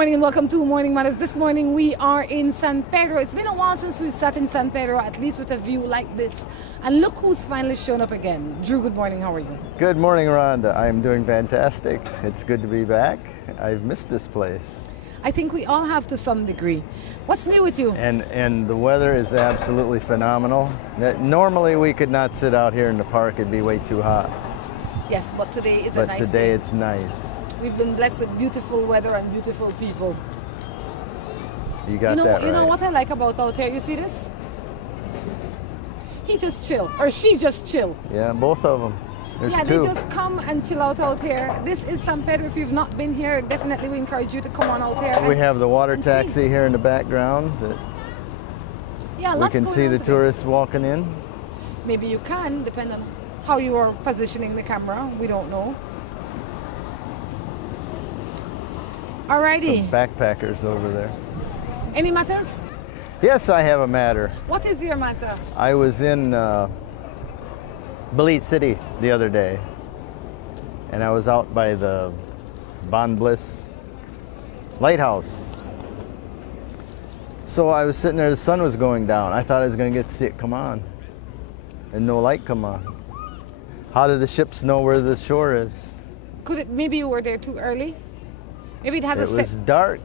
morning and welcome to Morning Matters. This morning we are in San Pedro. It's been a while since we've sat in San Pedro, at least with a view like this. And look who's finally shown up again. Drew, good morning. How are you? Good morning, Rhonda. I'm doing fantastic. It's good to be back. I've missed this place. I think we all have to some degree. What's new with you? And the weather is absolutely phenomenal. Normally we could not sit out here in the park. It'd be way too hot. Yes, but today is a nice day. But today it's nice. We've been blessed with beautiful weather and beautiful people. You got that right. You know what I like about out here? You see this? He just chill, or she just chill. Yeah, both of them. There's two. They just come and chill out here. This is San Pedro. If you've not been here, definitely we encourage you to come on out here. We have the water taxi here in the background that we can see the tourists walking in. Maybe you can, depending on how you are positioning the camera. We don't know. Alrighty. Some backpackers over there. Any matters? Yes, I have a matter. What is your matter? I was in Belize City the other day, and I was out by the Von Bliss lighthouse. So I was sitting there, the sun was going down. I thought I was going to get to see it come on, and no light come on. How do the ships know where the shore is? Maybe you were there too early? Maybe it has It was dark.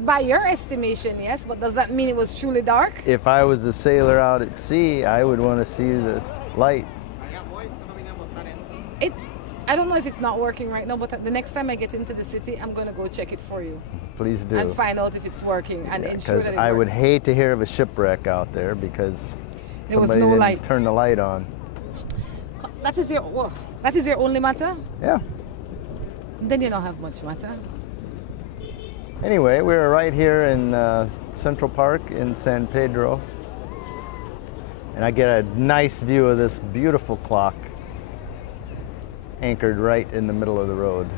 By your estimation, yes, but does that mean it was truly dark? If I was a sailor out at sea, I would want to see the light. I don't know if it's not working right now, but the next time I get into the city, I'm going to go check it for you. Please do. And find out if it's working and ensure that it works. Because I would hate to hear of a shipwreck out there because somebody didn't turn the light on. That is your only matter? Yeah. Then you don't have much matter. Anyway, we're right here in Central Park in San Pedro, and I get a nice view of this beautiful clock anchored right in the middle of the road.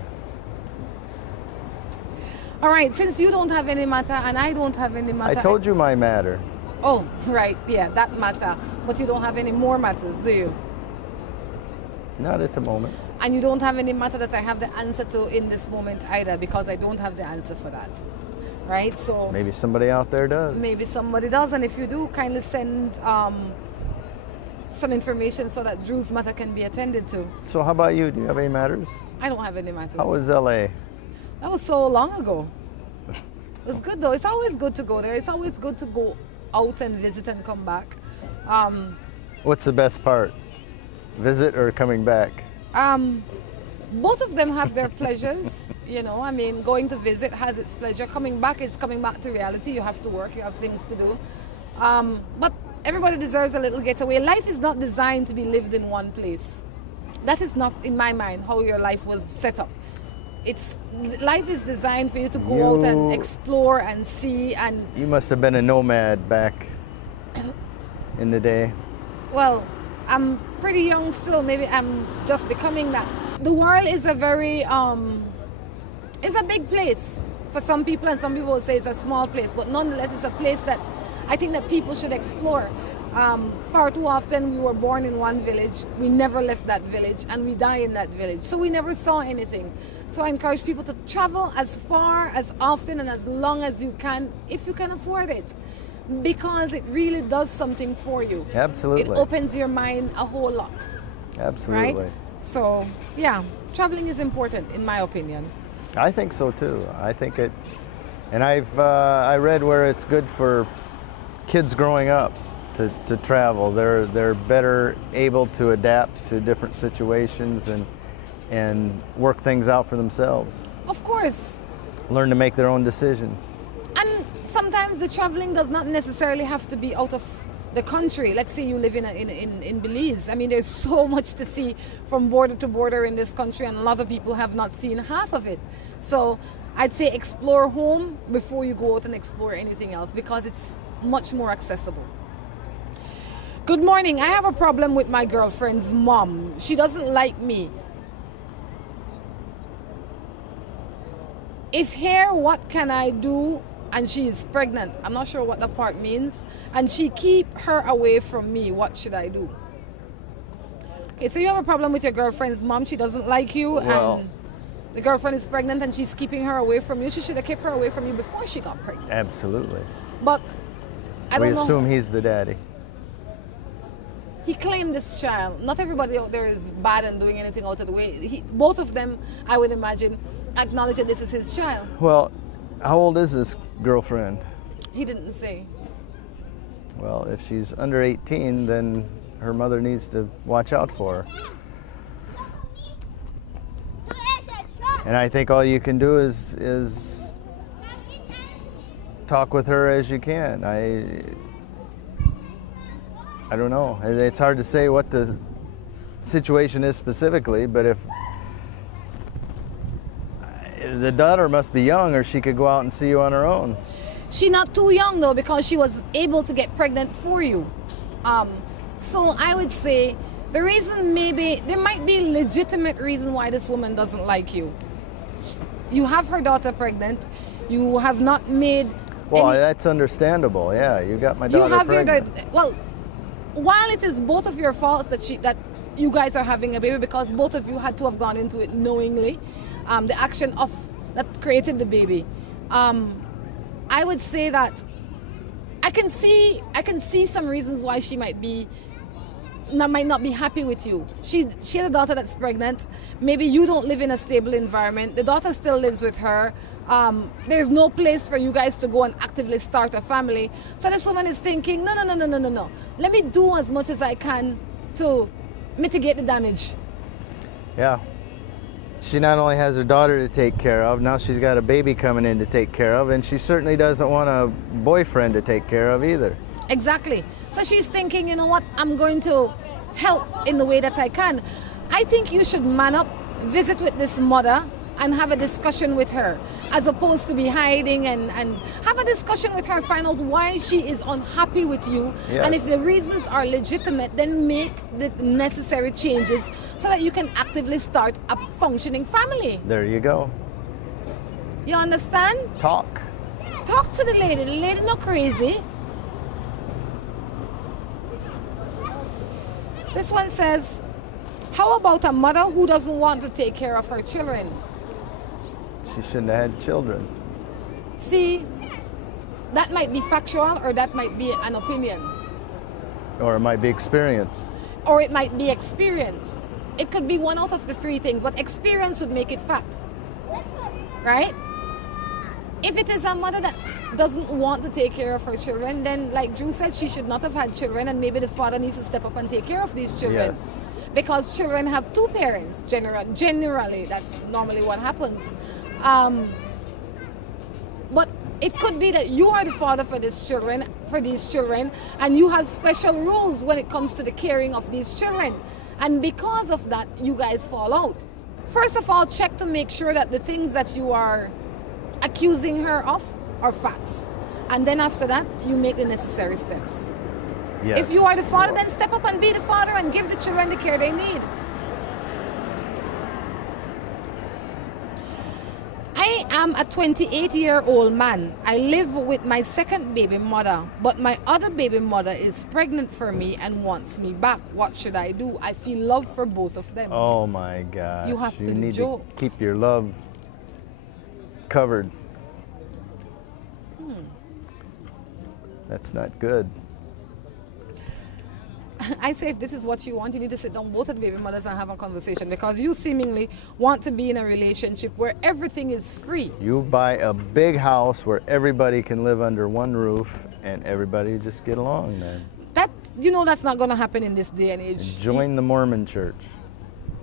All right, since you don't have any matter and I don't have any matter. I told you my matter. Oh, right, yeah, that matter. But you don't have any more matters, do you? Not at the moment. And you don't have any matter that I have the answer to in this moment either, because I don't have the answer for that, right? So maybe somebody out there does. Maybe somebody does, and if you do, kindly send some information so that Drew's matter can be attended to. So how about you? Do you have any matters? I don't have any matters. How was LA? That was so long ago. It was good though. It's always good to go there. It's always good to go out and visit and come back. What's the best part? Visit or coming back? Both of them have their pleasures, you know. I mean, going to visit has its pleasure. Coming back is coming back to reality. You have to work, you have things to do. But everybody deserves a little getaway. Life is not designed to be lived in one place. That is not, in my mind, how your life was set up. Life is designed for you to go out and explore and see. And you must have been a nomad back in the day. Well, I'm pretty young still. Maybe I'm just becoming that. The world is a very, it's a big place for some people, and some people will say it's a small place, but nonetheless, it's a place that I think that people should explore. Far too often, we were born in one village, we never left that village, and we die in that village. So we never saw anything. So I encourage people to travel as far, as often, and as long as you can, if you can afford it. Because it really does something for you. Absolutely. It opens your mind a whole lot. Absolutely. Right? So, yeah, traveling is important, in my opinion. I think so too. I think it, and I read where it's good for kids growing up to travel. They're better able to adapt to different situations and work things out for themselves. Of course. Learn to make their own decisions. And sometimes the traveling does not necessarily have to be out of the country. Let's say you live in Belize. I mean, there's so much to see from border to border in this country, and a lot of people have not seen half of it. So I'd say explore home before you go out and explore anything else, because it's much more accessible. Good morning. I have a problem with my girlfriend's mom. She doesn't like me. If here, what can I do? And she is pregnant. I'm not sure what that part means. And she keep her away from me. What should I do? Okay, so you have a problem with your girlfriend's mom. She doesn't like you. Well, the girlfriend is pregnant and she's keeping her away from you, she should have kept her away from you before she got pregnant. Absolutely. But I don't We know. assume he's the daddy. He claimed this child. Not everybody out there is bad and doing anything out of the way. Both of them, I would imagine, acknowledge that this is his child. Well, how old is this girlfriend? He didn't say. Well, if she's under 18, then her mother needs to watch out for her. And I think all you can do is talk with her as you can. I don't know. It's hard to say what the situation is specifically, but if the daughter must be young, or she could go out and see you on her own. She's not too young though, because she was able to get pregnant for you. So I would say the reason, maybe there might be legitimate reason why this woman doesn't like you. You have her daughter pregnant. You have not made. Well, that's understandable. Yeah, you got my daughter pregnant. Well, while it is both of your faults that you guys are having a baby, because both of you had to have gone into it knowingly, the action of that created the baby. I would say that I can see some reasons why she might not be happy with you. She has a daughter that's pregnant. Maybe you don't live in a stable environment. The daughter still lives with her. There's no place for you guys to go and actively start a family. So this woman is thinking, no. Let me do as much as I can to mitigate the damage. Yeah. She not only has her daughter to take care of, now she's got a baby coming in to take care of, and she certainly doesn't want a boyfriend to take care of either. Exactly. So she's thinking, you know what, I'm going to help in the way that I can. I think you should man up, visit with this mother, and have a discussion with her, as opposed to be hiding, and have a discussion with her, find out why she is unhappy with you. Yes. And if the reasons are legitimate, then make the necessary changes so that you can actively start a functioning family. There you go. You understand? Talk. Talk to the lady. The lady not crazy. This one says, how about a mother who doesn't want to take care of her children? She shouldn't have had children. See, that might be factual, or that might be an opinion. Or it might be experience. Or it might be experience. It could be one out of the three things, but experience would make it fact. Right? If it is a mother that doesn't want to take care of her children, then like Drew said, she should not have had children, and maybe the father needs to step up and take care of these children. Yes. Because children have two parents, generally, that's normally what happens. But it could be that you are the father for these children, and you have special rules when it comes to the caring of these children. And because of that, you guys fall out. First of all, check to make sure that the things that you are accusing her of are facts. And then after that, you make the necessary steps. Yes. If you are the father, then step up and be the father and give the children the care they need. I am a 28-year-old man. I live with my second baby mother, but my other baby mother is pregnant for me and wants me back. What should I do? I feel love for both of them. Oh my gosh. You have to You do need Joe. to keep your love covered. That's not good. I say if this is what you want, you need to sit down both of the baby mothers and have a conversation, because you seemingly want to be in a relationship where everything is free. You buy a big house where everybody can live under one roof and everybody just get along, man. That's not going to happen in this day and age. And join the Mormon church.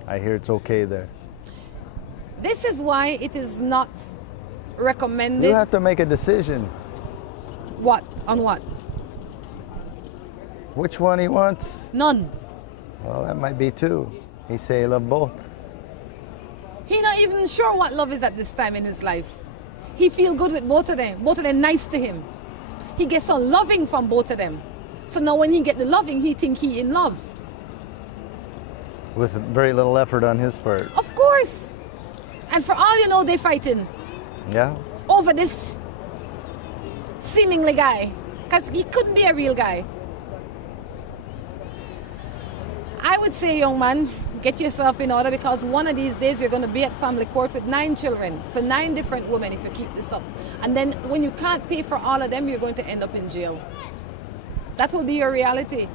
I hear it's okay there. This is why it is not recommended. You have to make a decision. What? On what? Which one he wants? None. Well, that might be two. He say he love both. He not even sure what love is at this time in his life. He feel good with both of them. Both of them nice to him. He gets some loving from both of them. So now when he get the loving, he think he in love. With very little effort on his part. Of course. And for all you know, they fighting. Yeah? Over this seemingly guy. Because he couldn't be a real guy. I would say, young man, get yourself in order, because one of these days you're going to be at family court with 9 children for 9 different women if you keep this up. And then when you can't pay for all of them, you're going to end up in jail. That will be your reality.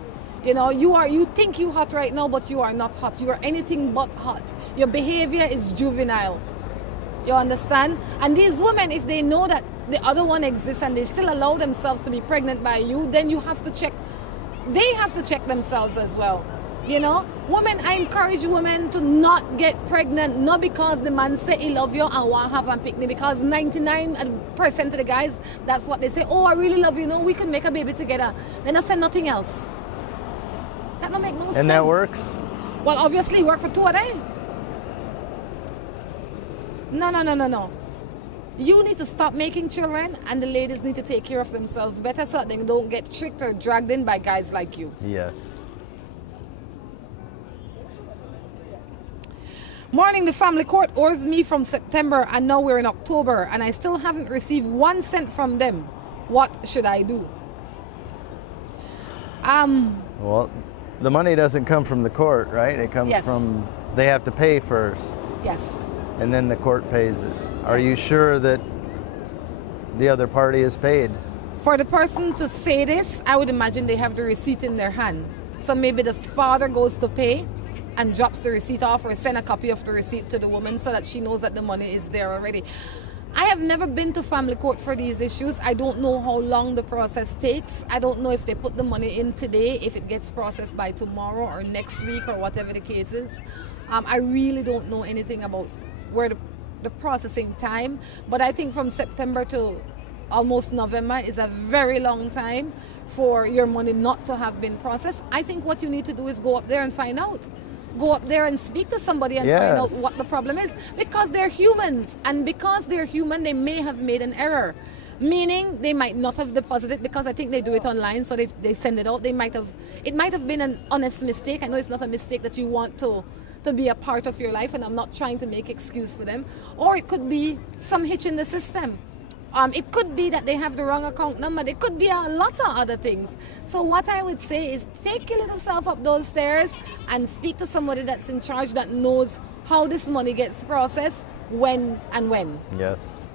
You know, you think you're hot right now, but you are not hot. You are anything but hot. Your behavior is juvenile. You understand? And these women, if they know that the other one exists and they still allow themselves to be pregnant by you, then you have to check. They have to check themselves as well. You know, women, I encourage women to not get pregnant, not because the man say he love you and want to have a picnic, because 99% of the guys, that's what they say. Oh, I really love you. No, we can make a baby together. Then I say nothing else. That don't make no sense. And that works? Well, obviously, it worked for 2 of them. No. You need to stop making children, and the ladies need to take care of themselves better so that they don't get tricked or dragged in by guys like you. Yes. Morning, the family court owes me from September, and now we're in October, and I still haven't received 1 cent from them. What should I do? Well, the money doesn't come from the court, right? It comes from, they have to pay first. Yes. And then the court pays it. Are Yes. you sure that the other party is paid? For the person to say this, I would imagine they have the receipt in their hand. So maybe the father goes to pay and drops the receipt off, or send a copy of the receipt to the woman so that she knows that the money is there already. I have never been to family court for these issues. I don't know how long the process takes. I don't know if they put the money in today, if it gets processed by tomorrow or next week or whatever the case is. I really don't know anything about where the processing time, but I think from September to almost November is a very long time for your money not to have been processed. I think what you need to do is go up there and find out. Go up there and speak to somebody and find out what the problem is, because they're humans, and because they're human, they may have made an error, meaning they might not have deposited, because I think they do it online, so they send it out. It might have been an honest mistake. I know it's not a mistake that you want to be a part of your life, and I'm not trying to make excuse for them. Or it could be some hitch in the system. It could be that they have the wrong account number. It could be a lot of other things. So what I would say is take your little self up those stairs and speak to somebody that's in charge, that knows how this money gets processed, when. Yes.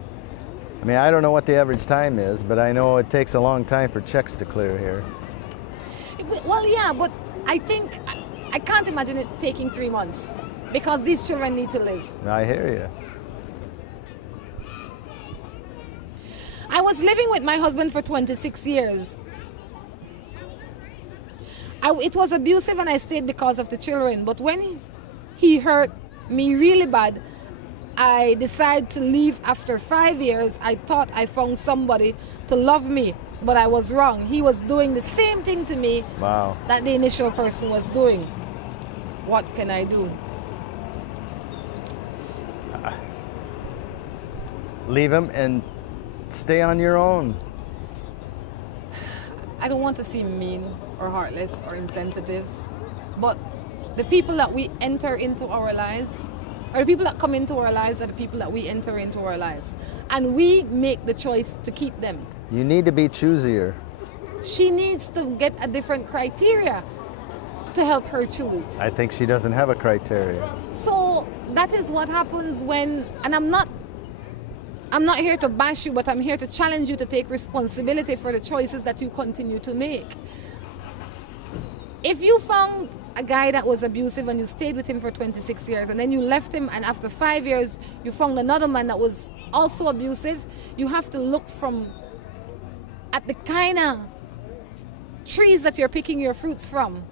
I mean, I don't know what the average time is, but I know it takes a long time for checks to clear here. Well, yeah, but I think I can't imagine it taking 3 months, because these children need to live. I hear you. I was living with my husband for 26 years. It was abusive, and I stayed because of the children. But when he hurt me really bad, I decided to leave after 5 years. I thought I found somebody to love me, but I was wrong. He was doing the same thing to me that the initial person was doing. What can I do? Leave him and stay on your own. I don't want to seem mean or heartless or insensitive, but the people that we enter into our lives, or the people that come into our lives, are the people that we enter into our lives. And we make the choice to keep them. You need to be choosier. She needs to get a different criteria to help her choose. I think she doesn't have a criteria. So that is what happens when, and I'm not here to bash you, but I'm here to challenge you to take responsibility for the choices that you continue to make. If you found a guy that was abusive and you stayed with him for 26 years, and then you left him, and after 5 years you found another man that was also abusive, you have to look at the kind of trees that you're picking your fruits from.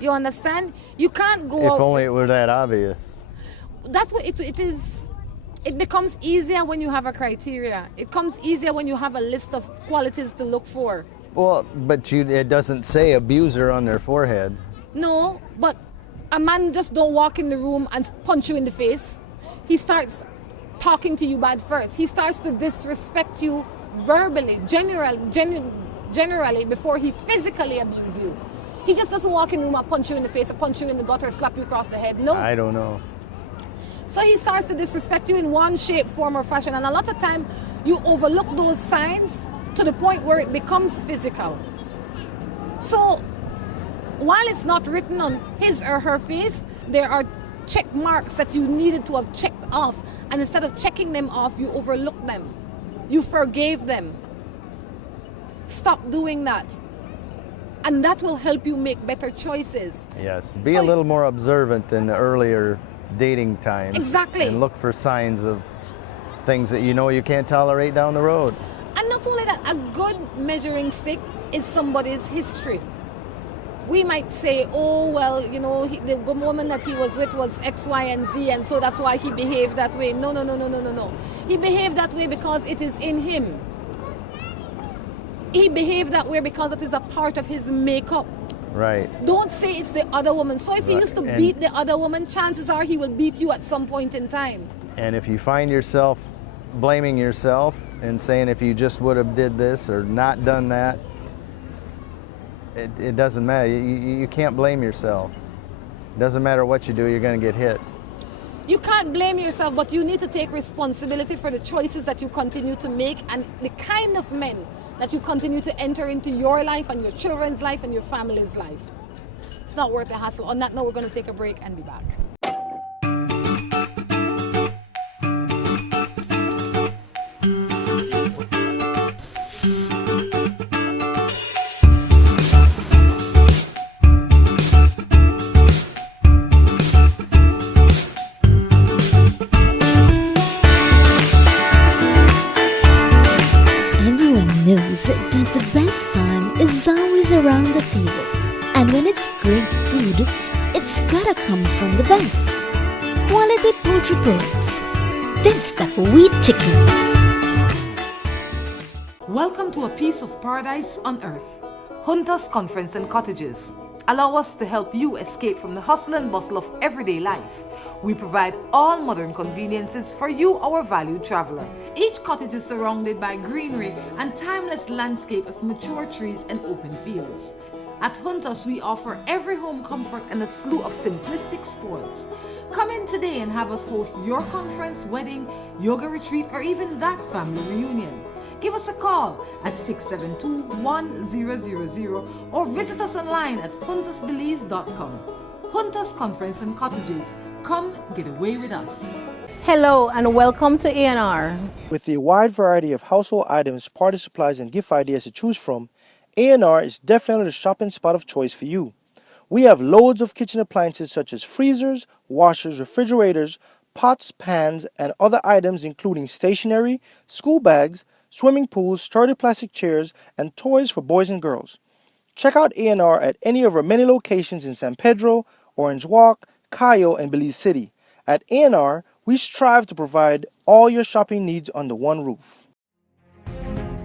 You understand? You can't go out. If only it were that obvious. That's what it is. It becomes easier when you have a criteria. It comes easier when you have a list of qualities to look for. Well, but it doesn't say abuser on their forehead. No, but a man just don't walk in the room and punch you in the face. He starts talking to you bad first. He starts to disrespect you verbally, generally, before he physically abuses you. He just doesn't walk in the room and punch you in the face, or punch you in the gut, or slap you across the head. No. I don't know. So he starts to disrespect you in one shape, form, or fashion. And a lot of time, you overlook those signs to the point where it becomes physical. So while it's not written on his or her face, there are check marks that you needed to have checked off. And instead of checking them off, you overlooked them. You forgave them. Stop doing that. And that will help you make better choices. Yes, be a little more observant in the earlier dating times. Exactly. And look for signs of things that you know you can't tolerate down the road. And not only that, a good measuring stick is somebody's history. We might say, oh, well, you know, the woman that he was with was X, Y, and Z, and so that's why he behaved that way. No. He behaved that way because it is in him. He behaved that way because it is a part of his makeup. Right. Don't say it's the other woman. So if he used to beat the other woman, chances are he will beat you at some point in time. And if you find yourself blaming yourself and saying if you just would have did this or not done that, it doesn't matter. You can't blame yourself. It doesn't matter what you do, you're going to get hit. You can't blame yourself, but you need to take responsibility for the choices that you continue to make and the kind of men that you continue to enter into your life and your children's life and your family's life. It's not worth the hassle. On that note, we're going to take a break and be back. Knows that the best time is always around the table. And when it's great food, it's gotta come from the best. Quality poultry products. This the wheat chicken. Welcome to a piece of paradise on earth. Hunters Conference and Cottages. Allow us to help you escape from the hustle and bustle of everyday life. We provide all modern conveniences for you, our valued traveler. Each cottage is surrounded by greenery and timeless landscape of mature trees and open fields. At Hunters, we offer every home comfort and a slew of simplistic sports. Come in today and have us host your conference, wedding, yoga retreat, or even that family reunion. Give us a call at 672-1000 or visit us online at huntersbelize.com. Hunters Conference and Cottages. Come get away with us. Hello and welcome to A&R. With a wide variety of household items, party supplies, and gift ideas to choose from, A&R is definitely the shopping spot of choice for you. We have loads of kitchen appliances such as freezers, washers, refrigerators, pots, pans, and other items including stationery, school bags, swimming pools, sturdy plastic chairs, and toys for boys and girls. Check out A&R at any of our many locations in San Pedro, Orange Walk, Cayo, and Belize City. At A&R, we strive to provide all your shopping needs under one roof.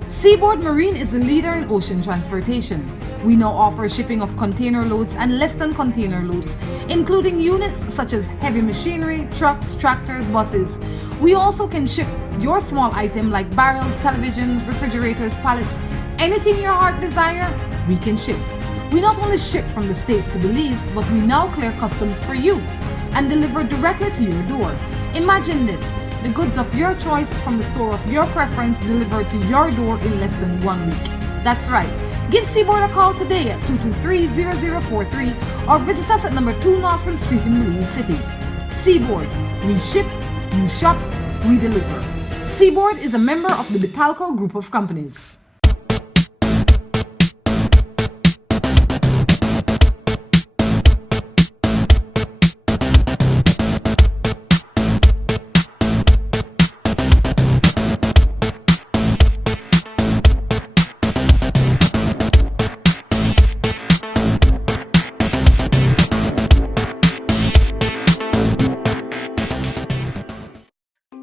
Seaboard Marine is the leader in ocean transportation. We now offer shipping of container loads and less than container loads, including units such as heavy machinery, trucks, tractors, buses. We also can ship your small item like barrels, televisions, refrigerators, pallets, anything your heart desire, we can ship. We not only ship from the States to Belize, but we now clear customs for you and deliver directly to your door. Imagine this, the goods of your choice from the store of your preference delivered to your door in less than 1 week. That's right. Give Seaboard a call today at 223-0043 or visit us at number 2 Norfolk Street in Belize City. Seaboard, we ship, you shop, we deliver. Seaboard is a member of the Betalco Group of Companies.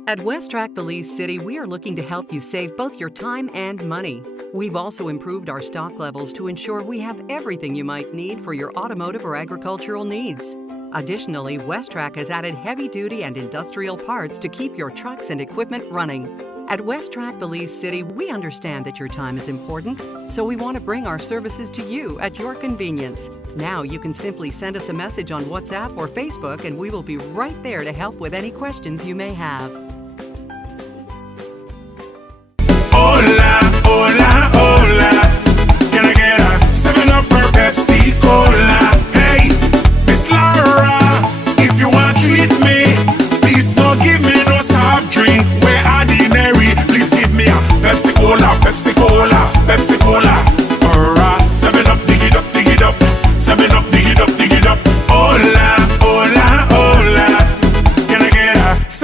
At West Track Belize City, we are looking to help you save both your time and money. We've also improved our stock levels to ensure we have everything you might need for your automotive or agricultural needs. Additionally, West Track has added heavy-duty and industrial parts to keep your trucks and equipment running. At West Track Belize City, we understand that your time is important, so we want to bring our services to you at your convenience. Now you can simply send us a message on WhatsApp or Facebook and we will be right there to help with any questions you may have. Hola, hola, hola. Can I get a 7-Up or Pepsi Cola?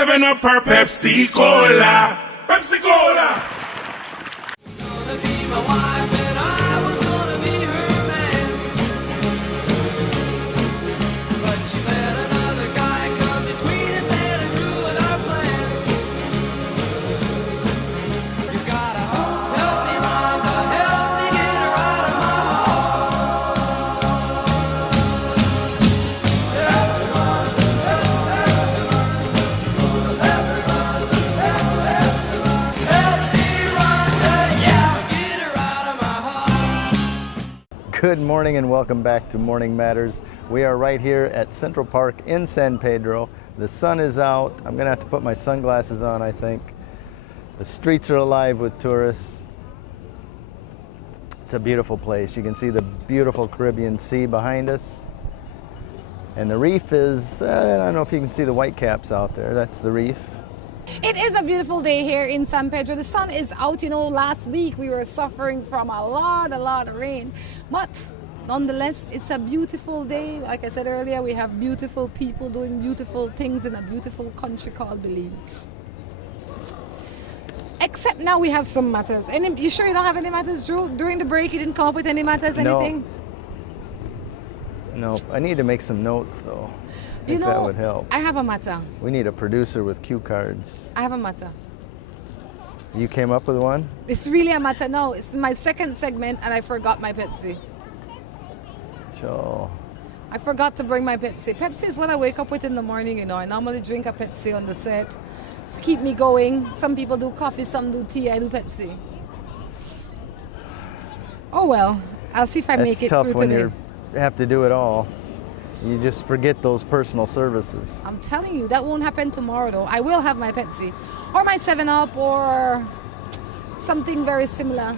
7-Up or Pepsi Cola. Pepsi Cola. Good morning and welcome back to Morning Matters. We are right here at Central Park in San Pedro. The sun is out. I'm gonna have to put my sunglasses on, I think. The streets are alive with tourists. It's a beautiful place. You can see the beautiful Caribbean Sea behind us. And the reef is, I don't know if you can see the white caps out there. That's the reef. It is a beautiful day here in San Pedro. The sun is out. You know, last week we were suffering from a lot of rain. But nonetheless, it's a beautiful day. Like I said earlier, we have beautiful people doing beautiful things in a beautiful country called Belize. Except now we have some matters. You sure you don't have any matters, Drew? During the break, you didn't come up with any matters, anything? No, I need to make some notes though. I think that would help. I have a matter. We need a producer with cue cards. I have a matter. You came up with one? It's really a matter. No, it's my second segment and I forgot my Pepsi. So, I forgot to bring my Pepsi. Pepsi is what I wake up with in the morning, you know. I normally drink a Pepsi on the set to keep me going. Some people do coffee, some do tea. I do Pepsi. Oh well, I'll see if I make it tough through when today. you have to do it all. You just forget those personal services. I'm telling you, that won't happen tomorrow though. I will have my Pepsi or my 7-Up or something very similar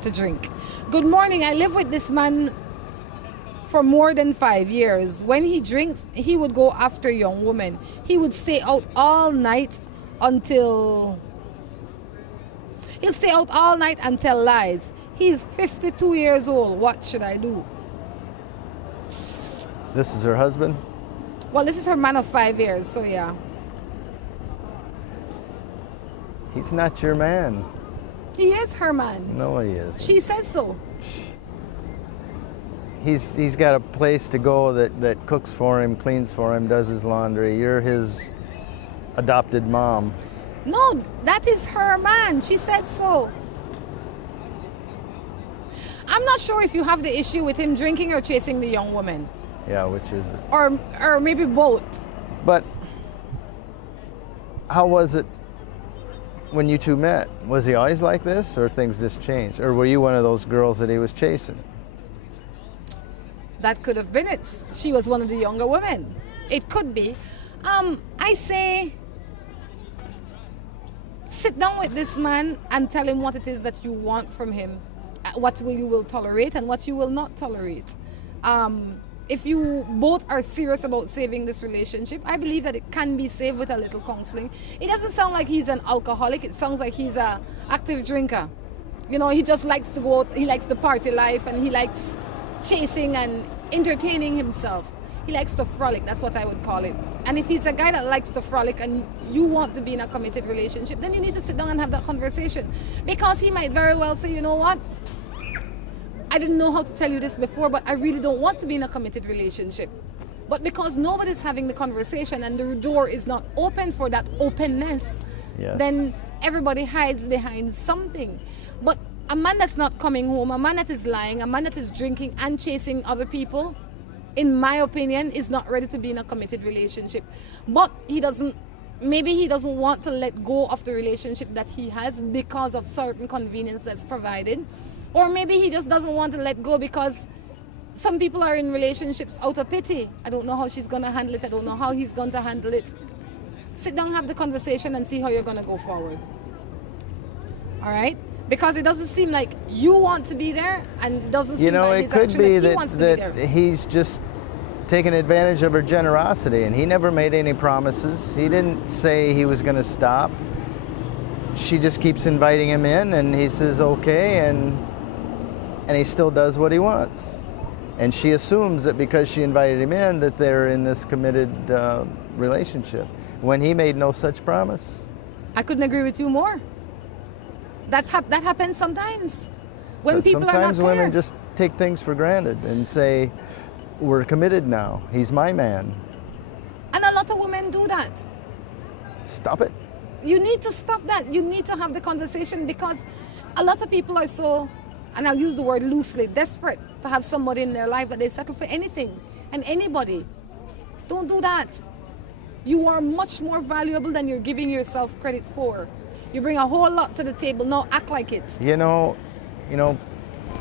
to drink. Good morning. I live with this man for more than 5 years. When he drinks, he would go after young women. He would stay out all night until lies. He's 52 years old. What should I do? This is her husband? Well, this is her man of 5 years, so yeah. He's not your man. He is her man. No, he is. She says so. He's got a place to go that cooks for him, cleans for him, does his laundry. You're his adopted mom. No, that is her man. She said so. I'm not sure if you have the issue with him drinking or chasing the young woman. Yeah, which is it? Or maybe both. But how was it when you two met? Was he always like this, or things just changed? Or were you one of those girls that he was chasing? That could have been it. She was one of the younger women. It could be. I say, sit down with this man and tell him what it is that you want from him, what you will tolerate and what you will not tolerate. If you both are serious about saving this relationship, I believe that it can be saved with a little counseling. It doesn't sound like he's an alcoholic. It sounds like he's an active drinker. You know, he just likes to go out, he likes the party life, and he likes chasing and entertaining himself. He likes to frolic, that's what I would call it. And if he's a guy that likes to frolic and you want to be in a committed relationship, then you need to sit down and have that conversation. Because he might very well say, you know what? I didn't know how to tell you this before, but I really don't want to be in a committed relationship. But because nobody's having the conversation and the door is not open for that openness, Yes. then everybody hides behind something. But a man that's not coming home, a man that is lying, a man that is drinking and chasing other people, in my opinion, is not ready to be in a committed relationship. But maybe he doesn't want to let go of the relationship that he has because of certain convenience that's provided. Or maybe he just doesn't want to let go because some people are in relationships out of pity. I don't know how she's going to handle it. I don't know how he's going to handle it. Sit down, have the conversation, and see how you're going to go forward. All right? Because it doesn't seem like you want to be there, and it doesn't seem like he's actually like he wants to be there. He's just taking advantage of her generosity, and he never made any promises. He didn't say he was going to stop. She just keeps inviting him in, and he says okay, and he still does what he wants. And she assumes that because she invited him in that they're in this committed relationship. when he made no such promise. I couldn't agree with you more. That happens sometimes when But people sometimes are not clear. women just take things for granted and say, we're committed now. He's my man. And a lot of women do that. Stop it. You need to stop that. You need to have the conversation, because a lot of people are so, and I'll use the word loosely, desperate to have somebody in their life that they settle for anything and anybody. Don't do that. You are much more valuable than you're giving yourself credit for. You bring a whole lot to the table. Now act like it. You know,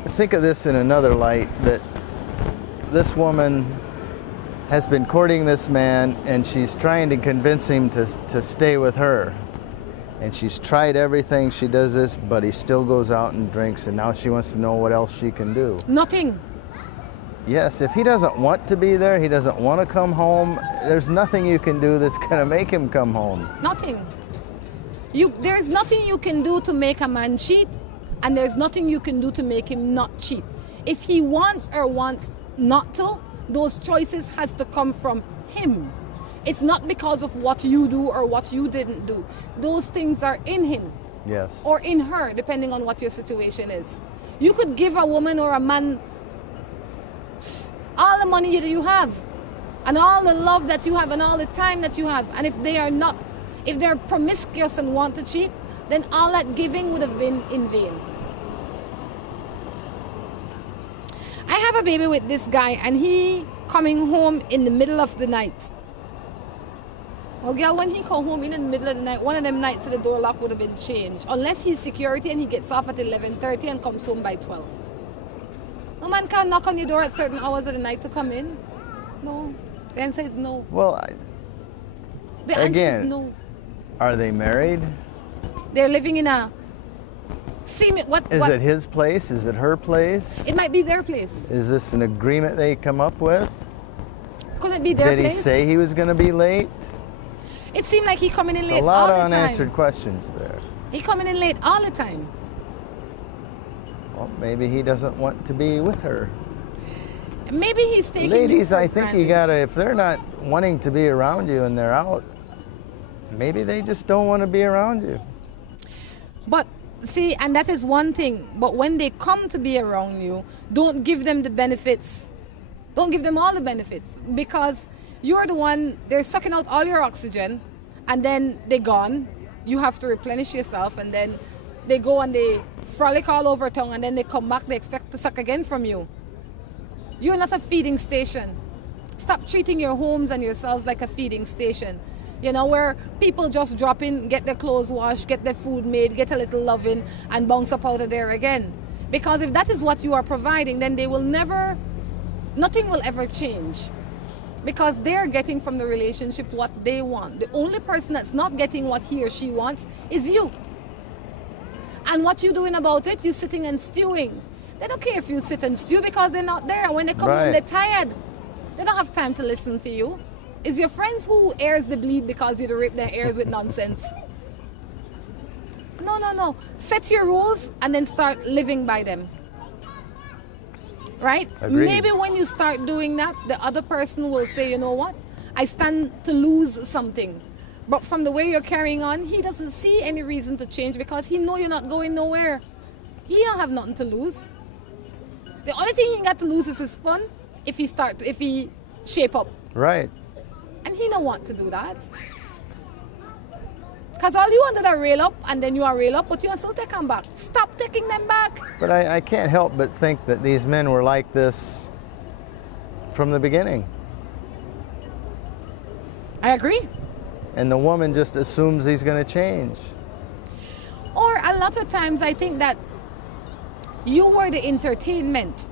think of this in another light, that this woman has been courting this man and she's trying to convince him to stay with her. And she's tried everything, she does this, but he still goes out and drinks, and now she wants to know what else she can do. Nothing. Yes, if he doesn't want to be there, he doesn't want to come home, there's nothing you can do that's going to make him come home. Nothing. There's nothing you can do to make a man cheat, and there's nothing you can do to make him not cheat. If he wants or wants not to, those choices has to come from him. It's not because of what you do or what you didn't do. Those things are in him. Yes. Or in her, depending on what your situation is. You could give a woman or a man all the money that you have, and all the love that you have, and all the time that you have, and if they're promiscuous and want to cheat, then all that giving would have been in vain. I have a baby with this guy, and he coming home in the middle of the night. Well, girl, when he come home in the middle of the night, one of them nights the door lock would have been changed. Unless he's security and he gets off at 11:30 and comes home by 12. No man can knock on your door at certain hours of the night to come in. No. The answer is no. Well, The answer again, is no. are they married? They're living in a... See me, what? Is it his place? Is it her place? It might be their place. Is this an agreement they come up with? Could it be their Did place? he say he was going to be late? It seemed like he coming in There's late a lot all of the unanswered time. questions there. He coming in late all the time. Well, maybe he doesn't want to be with her. Maybe he's taking Ladies, you for I think you granted. gotta, if they're not wanting to be around you and they're out, maybe they just don't want to be around you. But see, and that is one thing. But when they come to be around you, don't give them the benefits. Don't give them all the benefits, because you're the one, they're sucking out all your oxygen, and then they're gone. You have to replenish yourself, and then they go and they frolic all over town, and then they come back, they expect to suck again from you. You're not a feeding station. Stop treating your homes and yourselves like a feeding station. You know, where people just drop in, get their clothes washed, get their food made, get a little loving, and bounce up out of there again. Because if that is what you are providing, then they will never, nothing will ever change. Because they're getting from the relationship what they want. The only person that's not getting what he or she wants is you. And what you doing about it? You're sitting and stewing. They don't care if you sit and stew, because they're not there. And when they come home, they're tired. They don't have time to listen to you. It's your friends who airs the bleed because you rip their ears with nonsense. No. Set your rules and then start living by them. Right? Agreed. Maybe when you start doing that, the other person will say, you know what? I stand to lose something. But from the way you're carrying on, he doesn't see any reason to change, because he know you're not going nowhere. He don't have nothing to lose. The only thing he got to lose is his fun if he shape up. Right. And he don't want to do that. Because all you want to do is rail up, and then you are rail up, but you are still take them back. Stop taking them back. But I can't help but think that these men were like this from the beginning. I agree. And the woman just assumes he's going to change. Or a lot of times I think that you were the entertainment.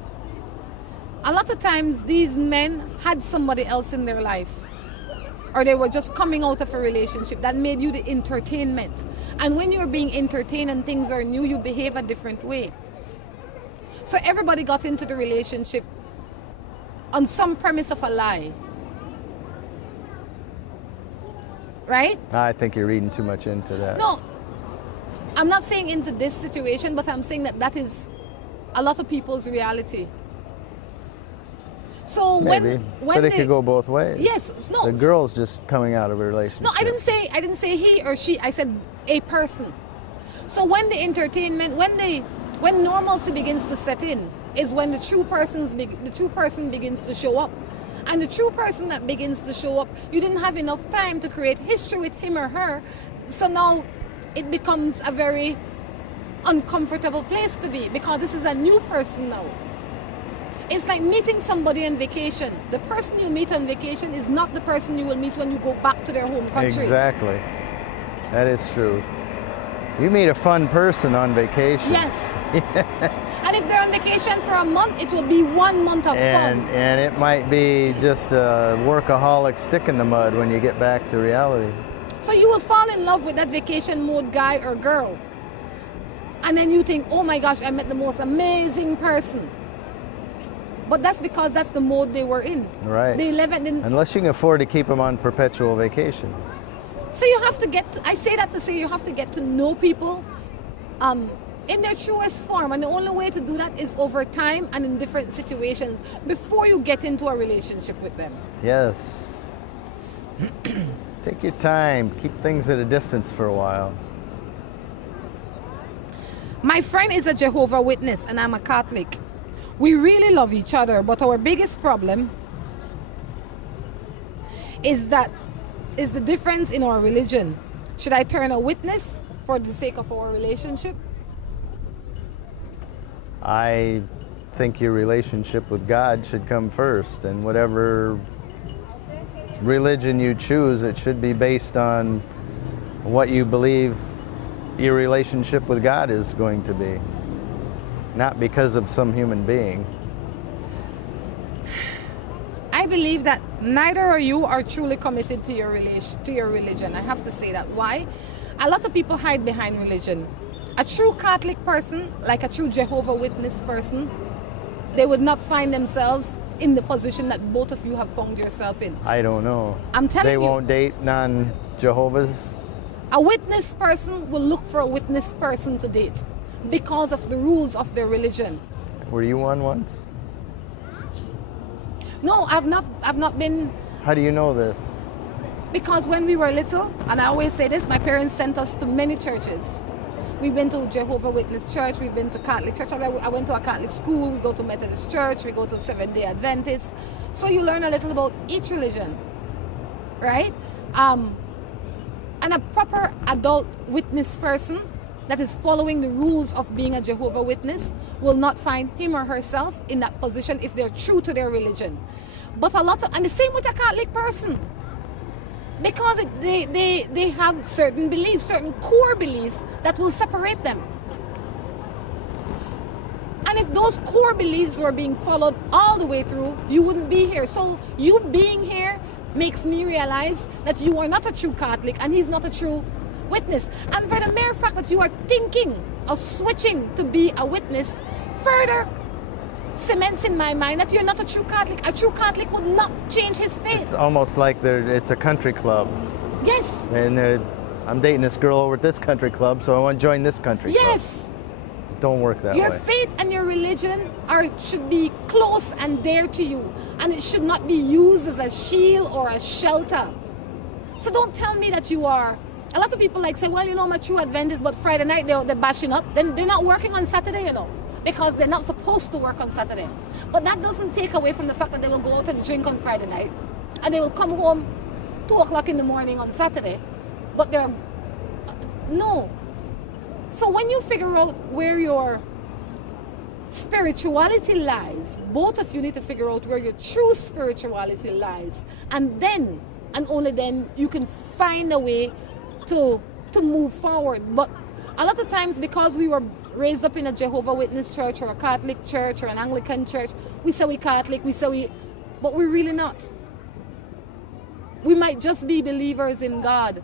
A lot of times these men had somebody else in their life, or they were just coming out of a relationship that made you the entertainment. And when you're being entertained and things are new, you behave a different way. So everybody got into the relationship on some premise of a lie. Right? I think you're reading too much into that. No, I'm not saying into this situation, but I'm saying that is a lot of people's reality. So Maybe, when but it could go both ways. Yes, no. The girl's just coming out of a relationship. No, I didn't say he or she. I said a person. So when the entertainment, when normalcy begins to set in, is when the true person begins to show up. And the true person that begins to show up, you didn't have enough time to create history with him or her. So now it becomes a very uncomfortable place to be, because this is a new person now. It's like meeting somebody on vacation. The person you meet on vacation is not the person you will meet when you go back to their home country. Exactly. That is true. You meet a fun person on vacation. Yes. And if they're on vacation for a month, it will be 1 month of fun. And it might be just a workaholic stick in the mud when you get back to reality. So you will fall in love with that vacation mode guy or girl. And then you think, oh my gosh, I met the most amazing person. But that's because that's the mode they were in. Right. They live it in. Unless you can afford to keep them on perpetual vacation. So you have to I say that to say you have to get to know people in their truest form. And the only way to do that is over time and in different situations before you get into a relationship with them. Yes. Take your time. Keep things at a distance for a while. My friend is a Jehovah's Witness and I'm a Catholic. We really love each other, but our biggest problem is the difference in our religion. Should I turn a witness for the sake of our relationship? I think your relationship with God should come first, and whatever religion you choose, it should be based on what you believe your relationship with God is going to be, not because of some human being. I believe that neither of you are truly committed to your religion. I have to say that. Why? A lot of people hide behind religion. A true Catholic person, like a true Jehovah's Witness person, they would not find themselves in the position that both of you have found yourself in. I don't know. I'm telling you. They won't date non-Jehovah's? A witness person will look for a witness person to date because of the rules of their religion. Were you one once? No, I've not been. How do you know this? Because when we were little, and I always say this, my parents sent us to many churches. We've been to Jehovah's Witness church, we've been to Catholic church. I went to a Catholic school, we go to Methodist church, we go to Seventh-day Adventist. So you learn a little about each religion, right? And a proper adult witness person that is following the rules of being a Jehovah's Witness will not find him or herself in that position if they're true to their religion. But and the same with a Catholic person. Because they have certain beliefs, certain core beliefs that will separate them. And if those core beliefs were being followed all the way through, you wouldn't be here. So you being here makes me realize that you are not a true Catholic and he's not a true witness. And for the mere fact that you are thinking of switching to be a witness further cements in my mind that you're not a true Catholic. A true Catholic would not change his faith. It's almost like it's a country club. Yes. And I'm dating this girl over at this country club, so I want to join this country club. Yes. Don't work that way. Your faith and your religion should be close and dear to you, and it should not be used as a shield or a shelter. So don't tell me that you are. A lot of people say, well, I'm a true Adventist, but Friday night they're bashing up. Then they're not working on Saturday, because they're not supposed to work on Saturday. But that doesn't take away from the fact that they will go out and drink on Friday night, and they will come home 2 o'clock in the morning on Saturday. But no. So when you figure out where your spirituality lies, both of you need to figure out where your true spirituality lies. And then, and only then, you can find a way to move forward. But a lot of times, because we were raised up in a Jehovah's Witness church or a Catholic church or an Anglican church, we say we Catholic, but we're really not. We might just be believers in God.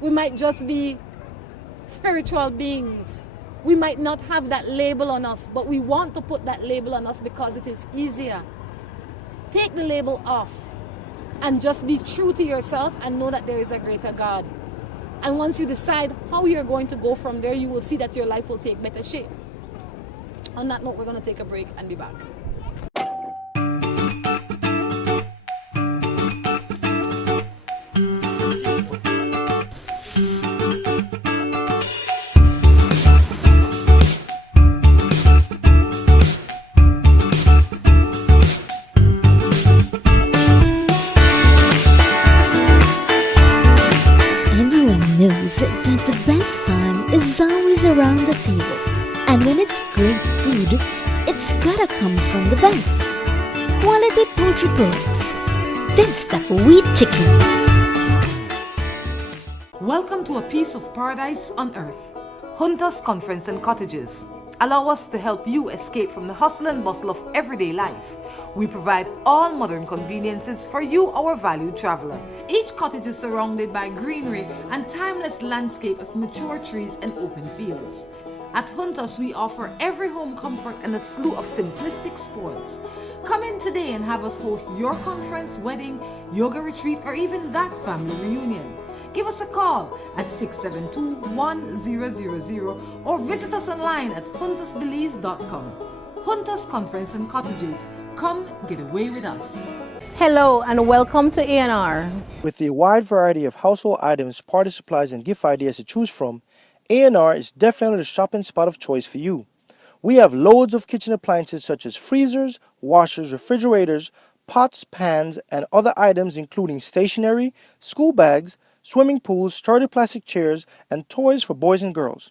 We might just be spiritual beings. We might not have that label on us, but we want to put that label on us because it is easier. Take the label off and just be true to yourself and know that there is a greater God. And once you decide how you're going to go from there, you will see that your life will take better shape. On that note, we're going to take a break and be back. knows that the best time is always around the table. And when it's great food, it's gotta come from the best. Quality poultry products. That's the wheat chicken. Welcome to a piece of paradise on earth. Hunters Conference and Cottages. Allow us to help you escape from the hustle and bustle of everyday life. We provide all modern conveniences for you, our valued traveler. Each cottage is surrounded by greenery and timeless landscape of mature trees and open fields. At Hunters, we offer every home comfort and a slew of simplistic spoils. Come in today and have us host your conference, wedding, yoga retreat, or even that family reunion. Give us a call at 672-1000 or visit us online at huntersbelize.com. Hunters Conference and Cottages. Come get away with us. Hello and welcome to A&R. With a wide variety of household items, party supplies, and gift ideas to choose from, A&R is definitely the shopping spot of choice for you. We have loads of kitchen appliances such as freezers, washers, refrigerators, pots, pans, and other items including stationery, school bags, swimming pools, sturdy plastic chairs, and toys for boys and girls.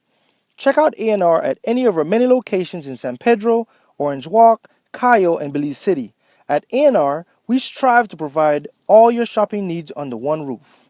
Check out A&R at any of our many locations in San Pedro, Orange Walk, Cayo, and Belize City. At A&R, we strive to provide all your shopping needs under one roof.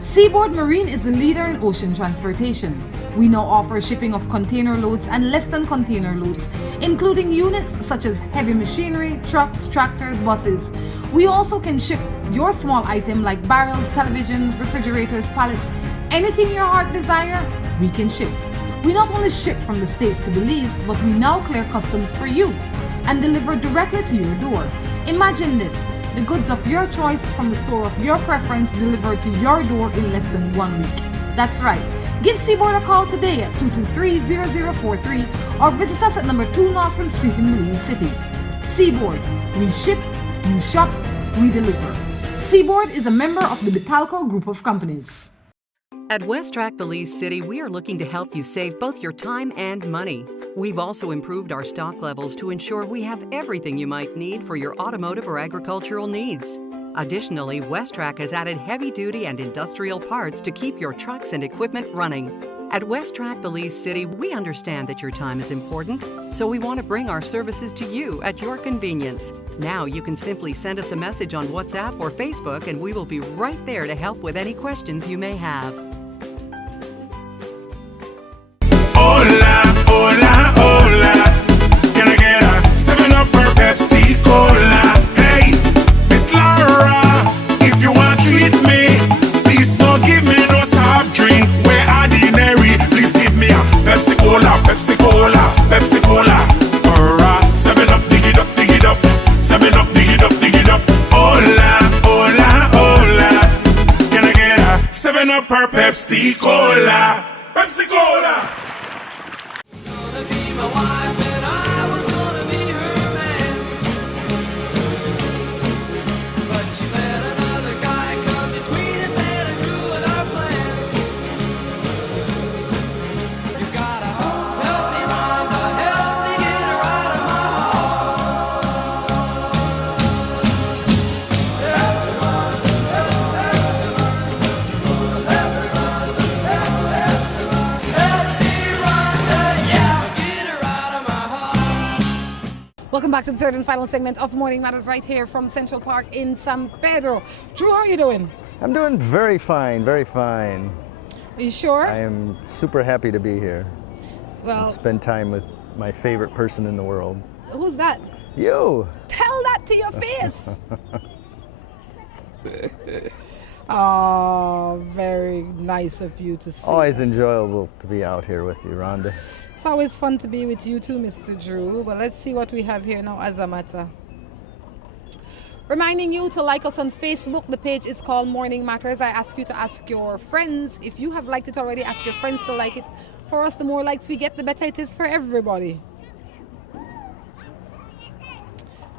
Seaboard Marine is the leader in ocean transportation. We now offer shipping of container loads and less than container loads, including units such as heavy machinery, trucks, tractors, buses. We also can ship your small item like barrels, televisions, refrigerators, pallets, anything your heart desire, we can ship. We not only ship from the States to Belize, but we now clear customs for you and deliver directly to your door. Imagine this. The goods of your choice from the store of your preference delivered to your door in less than 1 week. That's right. Give Seaboard a call today at 223-0043 or visit us at number 2 Norfolk Street in Belize City. Seaboard. We ship, you shop, we deliver. Seaboard is a member of the Betalco Group of Companies. At Westrack Belize City, we are looking to help you save both your time and money. We've also improved our stock levels to ensure we have everything you might need for your automotive or agricultural needs. Additionally, Westrack has added heavy-duty and industrial parts to keep your trucks and equipment running. At Westrack Belize City, we understand that your time is important, so we want to bring our services to you at your convenience. Now you can simply send us a message on WhatsApp or Facebook and we will be right there to help with any questions you may have. Hola, hola, hola. Can I get a 7-Up or Pepsi Cola? Hey, Miss Laura, if you want to treat me, please don't give me no soft drink. We're ordinary. Please give me a Pepsi Cola, Pepsi Cola, Pepsi Cola. Or a 7-Up, dig it up, dig it up. 7-Up, dig it up, dig it up. Hola, hola, hola. Can I get a 7-Up or Pepsi Cola? Pepsi Cola. Welcome back to the third and final segment of Morning Matters right here from Central Park in San Pedro. Drew, how are you doing? I'm doing very fine, very fine. Are you sure? I am super happy to be here Well, and spend time with my favorite person in the world. who's that? You! Tell that to your face. Oh, very nice of you to see. Always enjoyable to be out here with you, Rhonda. It's always fun to be with you too, Mr. Drew. Well, let's see what we have here now as a matter. Reminding you to like us on Facebook. The page is called Morning Matters. I ask you to ask your friends. If you have liked it already, ask your friends to like it for us, the more likes we get, the better it is for everybody.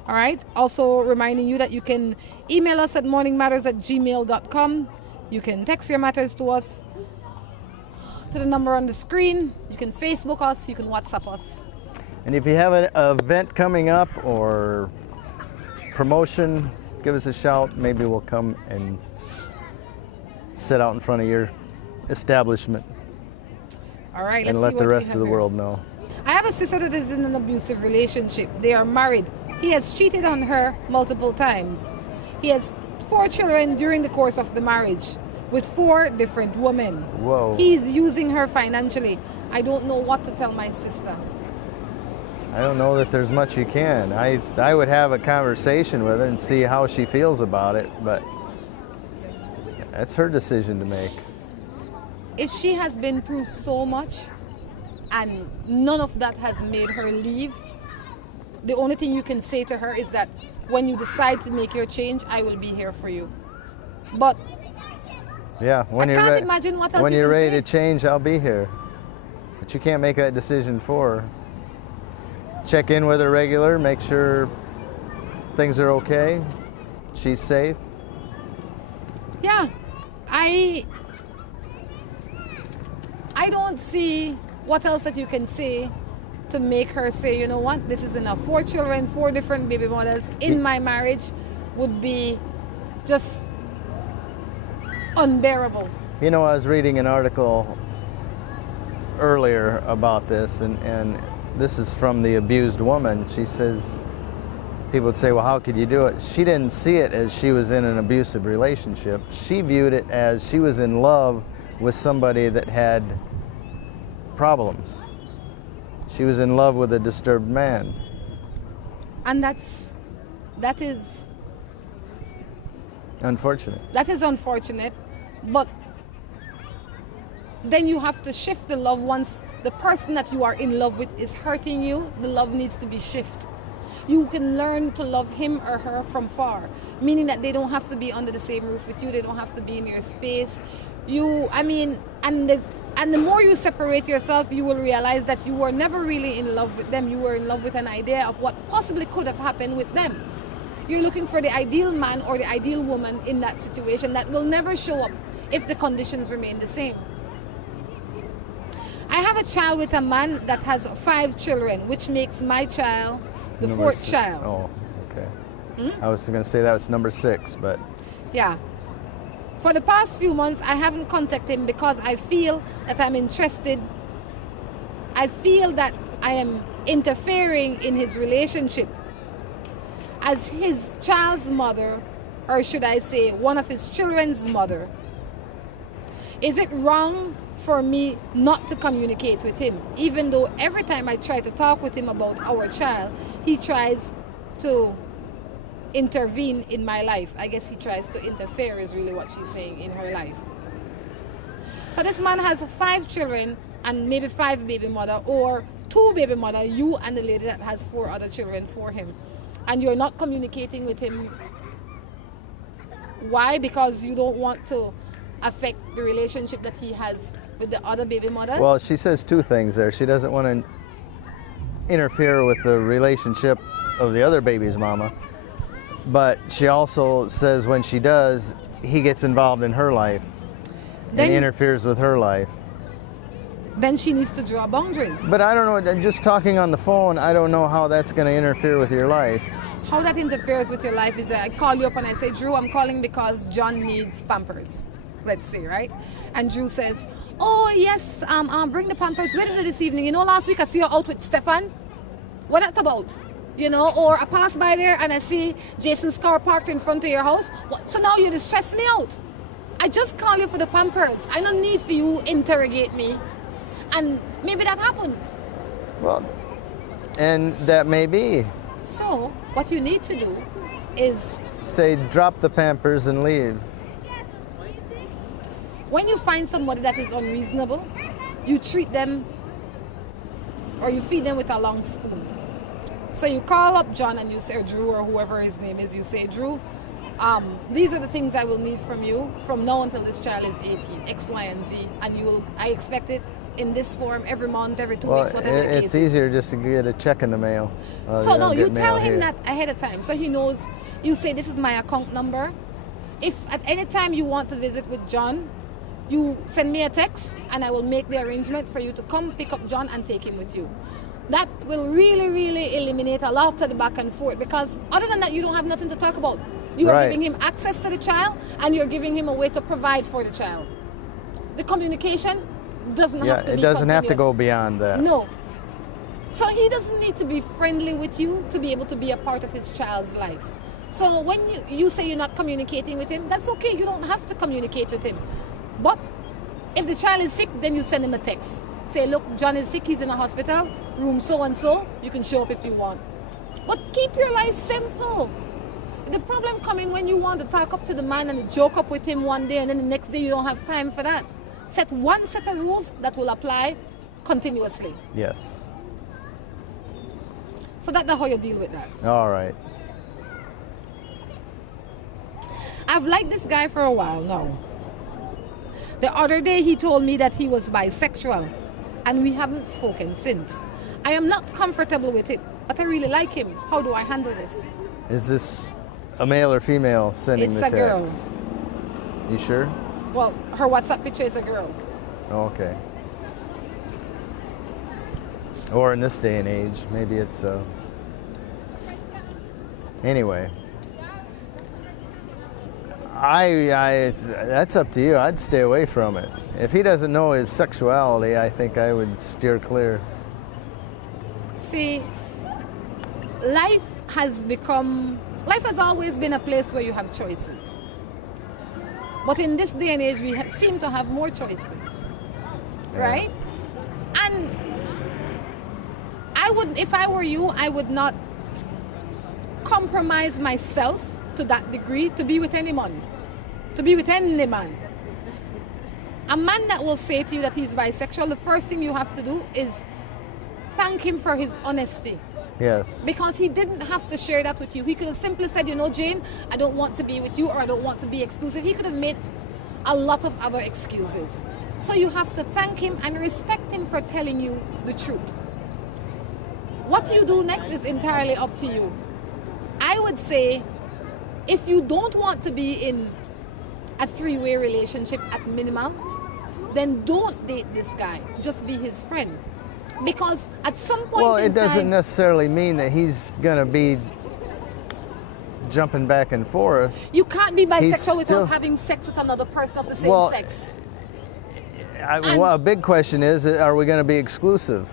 All right. Also reminding you that you can email us at morningmatters@gmail.com. You can text your matters to us to the number on the screen. You can Facebook us. You can WhatsApp us. And if you have an event coming up or promotion, give us a shout. Maybe we'll come and sit out in front of your establishment All right. and Let's let see the what we rest have of the here. world know. I have a sister that is in an abusive relationship. They are married. He has cheated on her multiple times. He has 4 children during the course of the marriage with 4 different women. Whoa. He's using her financially. I don't know what to tell my sister. I don't know that there's much you can. I would have a conversation with her and see how she feels about it, but that's her decision to make. If she has been through so much and none of that has made her leave, the only thing you can say to her is that when you decide to make your change, I will be here for you. But Yeah, when I you're can't imagine what else when you you're can ready say. to change, I'll be here. But you can't make that decision for her. Check in with her regular, make sure things are okay, she's safe. yeah, I don't see what else that you can say to make her say, you know what, this is enough. 4 children, 4 different baby mothers in my marriage would be just unbearable. You know, I was reading an article earlier about this, and this is from the abused woman. She says, people would say, well, how could you do it? She didn't see it as she was in an abusive relationship. She viewed it as she was in love with somebody that had problems. She was in love with a disturbed man. And that is Unfortunate. unfortunate, but then you have to shift the love. Once the person that you are in love with is hurting you, the love needs to be shifted. You can learn to love him or her from far, meaning that they don't have to be under the same roof with you, they don't have to be in your space. And the more you separate yourself, you will realize that you were never really in love with them. You were in love with an idea of what possibly could have happened with them. You're looking for the ideal man or the ideal woman in that situation that will never show up if the conditions remain the same. I have a child with a man that has 5 children, which makes my child the Number 4th si- child. Oh, okay. I was going to say that was number 6, but Yeah. For the past few months, I haven't contacted him because I feel that I'm interested. I feel that I am interfering in his relationship. As his child's mother, or should I say, one of his children's mother, is it wrong for me not to communicate with him? Even though every time I try to talk with him about our child, he tries to intervene in my life. I guess he tries to interfere is really what she's saying in her life. So this man has 5 children and maybe 5 baby mother, or 2 baby mother, you and the lady that has 4 other children for him. And you're not communicating with him. Why? Because you don't want to affect the relationship that he has with the other baby mothers? well, she says 2 things there. She doesn't want to interfere with the relationship of the other baby's mama, but she also says when she does, he gets involved in her life Then- and interferes with her life. Then she needs to draw boundaries. But I don't know, just talking on the phone, I don't know how that's going to interfere with your life. How that interferes with your life is I call you up and I say, Drew, I'm calling because John needs Pampers. Let's say, right? And Drew says, oh yes, bring the Pampers. Where did it this evening? You know, last week I see you out with Stefan. What that about? You know, or I pass by there and I see Jason's car parked in front of your house. What? So now you just stress me out. I just call you for the Pampers. I don't need for you to interrogate me. And maybe that happens. Well, and that may be. So what you need to do is Say, drop the Pampers and leave. when you find somebody that is unreasonable, you treat them or you feed them with a long spoon. So you call up John and you say, or Drew or whoever his name is, you say, Drew, these are the things I will need from you from now until this child is 18, X, Y, and Z, and I expect it in this form every month, every 2 Well, weeks, whatever the case it's is. easier just to get a check in the mail. So no, you get tell mail him here. that ahead of time, so he knows. You say, this is my account number. If at any time you want to visit with John, you send me a text and I will make the arrangement for you to come pick up John and take him with you. That will really, really eliminate a lot of the back and forth, because other than that, you don't have nothing to talk about. You are Right. giving him access to the child and you're giving him a way to provide for the child. The communication doesn't Yeah, have to it be doesn't have to continuous. go beyond that. No. So he doesn't need to be friendly with you to be able to be a part of his child's life. So when you say you're not communicating with him, that's okay. You don't have to communicate with him. But if the child is sick, then you send him a text. Say, look, John is sick, he's in a hospital, room so and so, you can show up if you want. But keep your life simple. The problem coming when you want to talk up to the man and joke up with him one day and then the next day you don't have time for that. Set one set of rules that will apply continuously. Yes. So that's how you deal with that. All right. I've liked this guy for a while now. The other day he told me that he was bisexual and we haven't spoken since. I am not comfortable with it, but I really like him. How do I handle this? Is this a male or female sending It's the a girl. text? You sure? Well, her WhatsApp picture is a girl. Okay. Or in this day and age, maybe it's anyway. That's up to you. I'd stay away from it. If he doesn't know his sexuality, I think I would steer clear. See, life has always been a place where you have choices. But in this day and age, we seem to have more choices, right? And if I were you, I would not compromise myself to that degree to be with any man. To be with any man. A man that will say to you that he's bisexual, the first thing you have to do is thank him for his honesty. Yes. Because he didn't have to share that with you. He could have simply said, you know, Jane, I don't want to be with you, or I don't want to be exclusive. He could have made a lot of other excuses. So you have to thank him and respect him for telling you the truth. What you do next is entirely up to you. I would say, if you don't want to be in a three-way relationship at minimum, then don't date this guy. Just be his friend. Because at some point Well, in it doesn't time, necessarily mean that he's going to be jumping back and forth. you can't be bisexual still- without having sex with another person of the same Well, sex. Well, a big question is, are we going to be exclusive?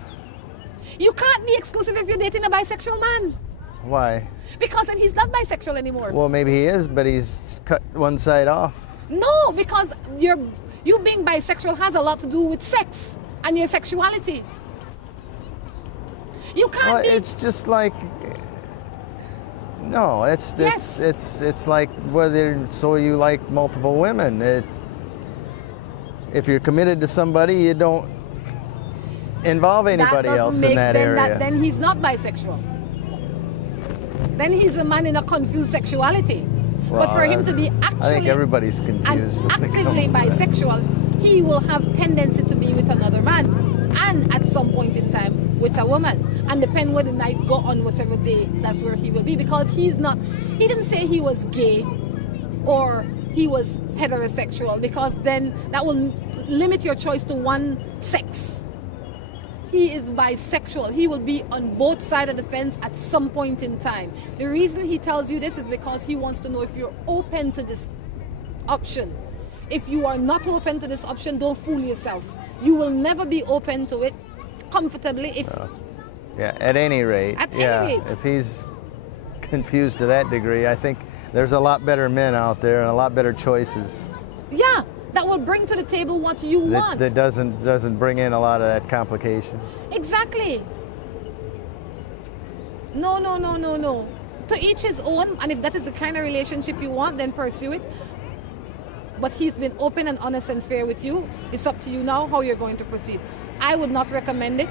You can't be exclusive if you're dating a bisexual man. Why? Because then he's not bisexual anymore. Well, maybe he is, but he's cut one side off. No, because you being bisexual has a lot to do with sex and your sexuality. You can't Well, be. it's just like, no, it's like whether you like multiple women. If you're committed to somebody, you don't involve anybody else in that area. Then he's not bisexual. Then he's a man in a confused sexuality. But for him to be actually, I think everybody's confused. and when it actively comes to that. bisexual, he will have tendency to be with another man, and at some point in time with a woman. And depend where the night go on, whichever day, that's where he will be. Because he didn't say he was gay or he was heterosexual, because then that will limit your choice to one sex. He is bisexual. He will be on both sides of the fence at some point in time. The reason he tells you this is because he wants to know if you're open to this option. If you are not open to this option, don't fool yourself. You will never be open to it comfortably if... Yeah, at any rate. At any rate. If he's confused to that degree, I think there's a lot better men out there and a lot better choices. Yeah, that will bring to the table what you want. That doesn't bring in a lot of that complication. Exactly. No. To each his own, and if that is the kind of relationship you want, then pursue it. But he's been open and honest and fair with you. It's up to you now how you're going to proceed. I would not recommend it,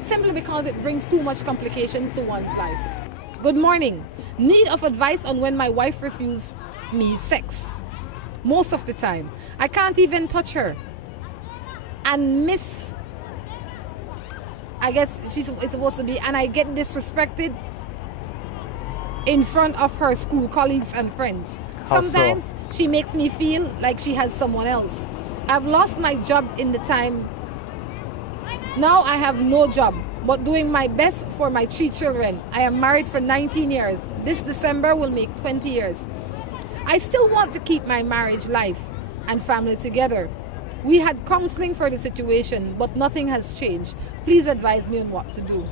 simply because it brings too much complications to one's life. Good morning. Need of advice on when my wife refuses me sex. Most of the time. I can't even touch her. and miss, I guess it's supposed to be, and I get disrespected in front of her school colleagues and friends. How so? Sometimes she makes me feel like she has someone else. I've lost my job in the time. Now I have no job, but doing my best for my 3 children. I am married for 19 years. This December will make 20 years. I still want to keep my marriage life and family together. We had counseling for the situation, but nothing has changed. Please advise me on what to do.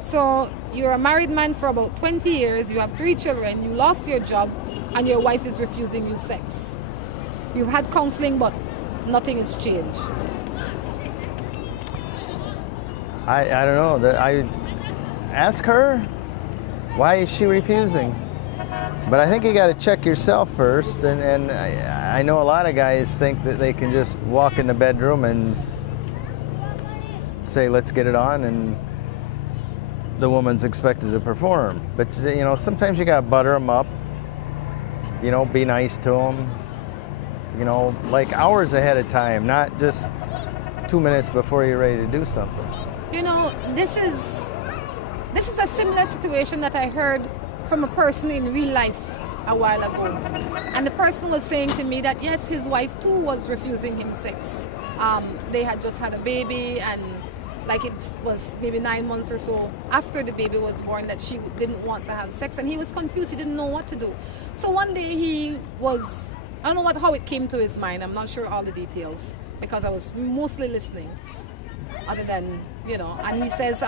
So you're a married man for about 20 years, you have 3 children, you lost your job, and your wife is refusing you sex. You've had counseling, but nothing has changed. I don't know. I ask her, why is she refusing? But I think you got to check yourself first. And I know a lot of guys think that they can just walk in the bedroom and say, let's get it on, and the woman's expected to perform. But you know, sometimes you got to butter them up. You know, be nice to them. You know, like hours ahead of time, not just 2 minutes before you're ready to do something. You know, this is a similar situation that I heard from a person in real life a while ago. And the person was saying to me that yes, his wife too was refusing him sex. They had just had a baby, and like it was maybe 9 months or so after the baby was born that she didn't want to have sex, and he was confused. He didn't know what to do. So one day I don't know how it came to his mind. I'm not sure all the details because I was mostly listening, other than, you know, and he says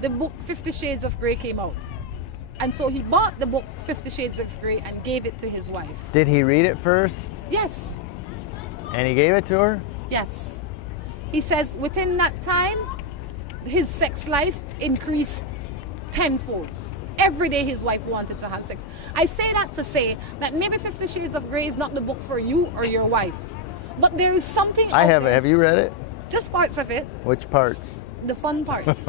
the book 50 Shades of Grey came out. And so he bought the book 50 Shades of Grey and gave it to his wife. Did he read it first? Yes. And he gave it to her? Yes. He says within that time, his sex life increased tenfold. Every day his wife wanted to have sex. I say that to say that maybe 50 Shades of Grey is not the book for you or your wife. But there is something I out have. there. Have you read it? Just parts of it. Which parts? The fun parts.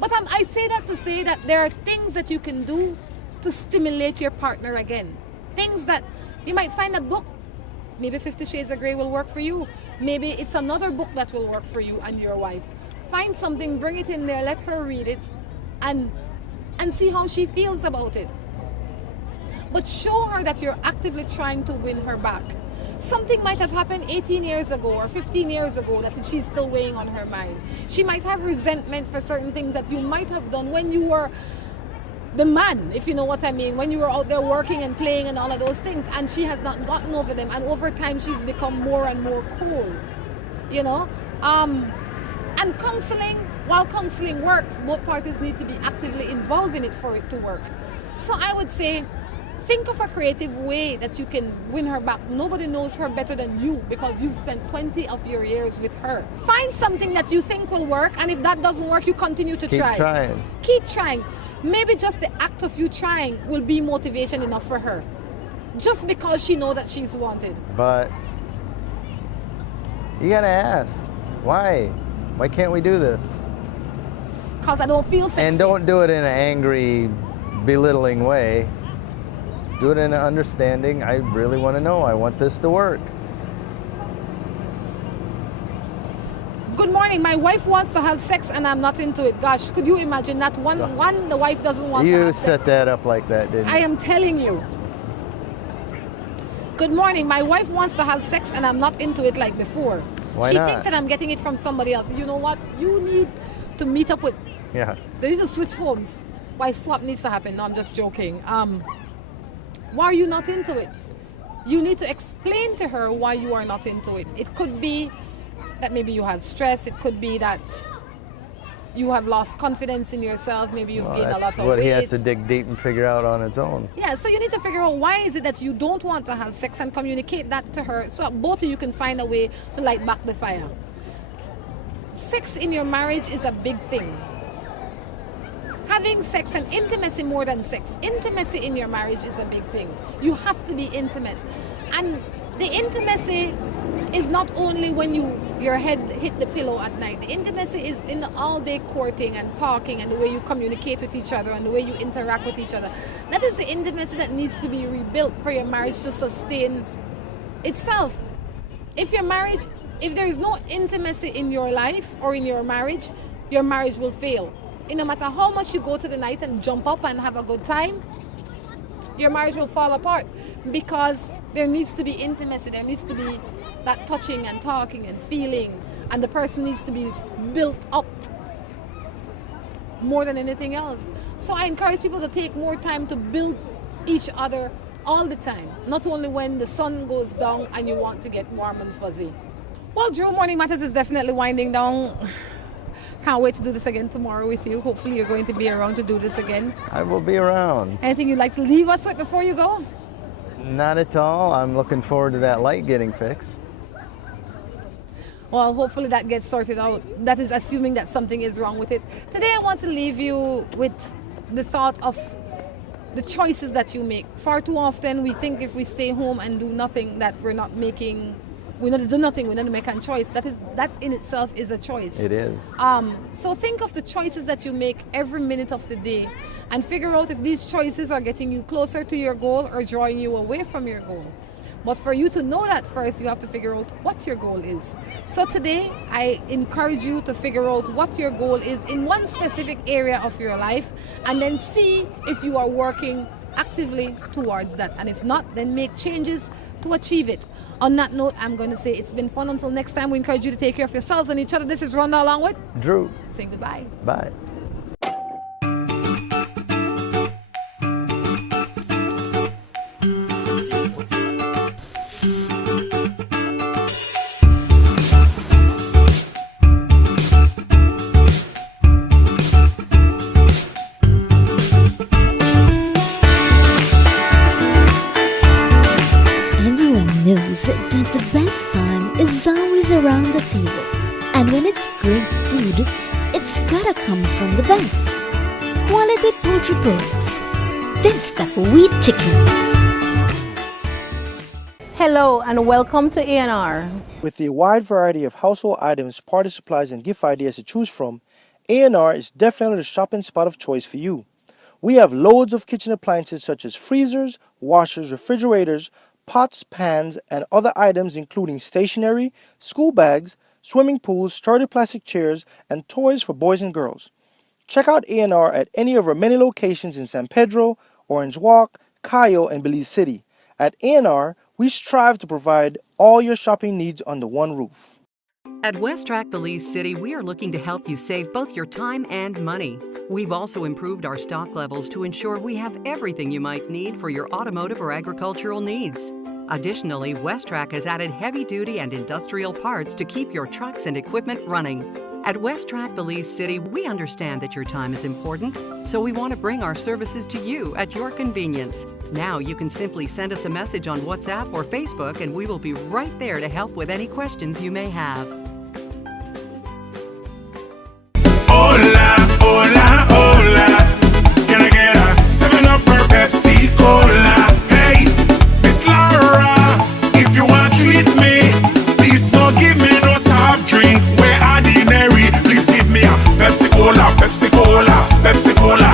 But I say that to say that there are things that you can do to stimulate your partner again. Things that you might find a book. Maybe 50 Shades of Grey will work for you. Maybe it's another book that will work for you and your wife. Find something, bring it in there, let her read it, and see how she feels about it. But show her that you're actively trying to win her back. Something might have happened 18 years ago or 15 years ago that she's still weighing on her mind. She might have resentment for certain things that you might have done when you were the man, if you know what I mean, when you were out there working and playing and all of those things, and she has not gotten over them, and over time she's become more and more cold, you know. And counseling, while counseling works, both parties need to be actively involved in it for it to work. So I would say, think of a creative way that you can win her back. Nobody knows her better than you because you've spent 20 of your years with her. Find something that you think will work, and if that doesn't work, you continue to try. Keep trying. Keep trying. Maybe just the act of you trying will be motivation enough for her. Just because she knows that she's wanted. But you gotta ask, why? Why can't we do this? Because I don't feel sexy. And don't do it in an angry, belittling way. Do it in an understanding, I really want to know, I want this to work. Good morning, my wife wants to have sex and I'm not into it. Gosh, could you imagine that? One, the wife doesn't want to have sex. You set that up like that, didn't you? I am telling you. Good morning, my wife wants to have sex and I'm not into it like before. Why she not? thinks that I'm getting it from somebody else. You know what? You need to meet up with... Yeah. They need to switch homes. Why swap needs to happen? No, I'm just joking. Why are you not into it? You need to explain to her why you are not into it. It could be that maybe you have stress. It could be that you have lost confidence in yourself. Maybe you've gained a lot of weight. That's what he has to dig deep and figure out on his own. Yeah, so you need to figure out why is it that you don't want to have sex and communicate that to her so both of you can find a way to light back the fire. Sex in your marriage is a big thing. Having sex and intimacy more than sex. Intimacy in your marriage is a big thing. You have to be intimate. And the intimacy is not only when your head hit the pillow at night. The intimacy is in the all-day courting and talking and the way you communicate with each other and the way you interact with each other. That is the intimacy that needs to be rebuilt for your marriage to sustain itself. if you're married, if there is no intimacy in your life or in your marriage will fail. And no matter how much you go to the night and jump up and have a good time, your marriage will fall apart because there needs to be intimacy, there needs to be that touching and talking and feeling, and the person needs to be built up more than anything else. So I encourage people to take more time to build each other all the time, not only when the sun goes down and you want to get warm and fuzzy. Well, Drew, Morning Matters is definitely winding down. Can't wait to do this again tomorrow with you. Hopefully you're going to be around to do this again. I will be around. Anything you'd like to leave us with before you go? Not at all. I'm looking forward to that light getting fixed. Well, hopefully that gets sorted out. That is assuming that something is wrong with it. Today I want to leave you with the thought of the choices that you make. Far too often we think if we stay home and do nothing that we're not making a choice. That in itself is a choice. It is. So think of the choices that you make every minute of the day and figure out if these choices are getting you closer to your goal or drawing you away from your goal. But for you to know that first, you have to figure out what your goal is. So today, I encourage you to figure out what your goal is in one specific area of your life and then see if you are working actively towards that. And if not, then make changes to achieve it. On that note, I'm going to say it's been fun. Until next time, we encourage you to take care of yourselves and each other. This is Rhonda along with Drew. Saying goodbye. Bye. Knows that the best time is always around the table. And when it's great food, it's gotta come from the best. Quality poultry products. That's the wheat chicken. Hello and welcome to A&R. With a wide variety of household items, party supplies, and gift ideas to choose from, A&R is definitely the shopping spot of choice for you. We have loads of kitchen appliances such as freezers, washers, refrigerators, pots, pans, and other items including stationery, school bags, swimming pools, sturdy plastic chairs, and toys for boys and girls. Check out A&R at any of our many locations in San Pedro, Orange Walk, Cayo, and Belize City. At A&R, we strive to provide all your shopping needs under one roof. At West-Trac Belize City, we are looking to help you save both your time and money. We've also improved our stock levels to ensure we have everything you might need for your automotive or agricultural needs. Additionally, West-Trac has added heavy-duty and industrial parts to keep your trucks and equipment running. At West-Trac Belize City, we understand that your time is important, so we want to bring our services to you at your convenience. Now you can simply send us a message on WhatsApp or Facebook and we will be right there to help with any questions you may have. Hola, hola, hola. Can I get a 7-Up or Pepsi Cola? Hey, Miss Laura, if you want to treat me, please don't give me no soft drink. Where ordinary, please give me a Pepsi Cola, Pepsi Cola, Pepsi Cola.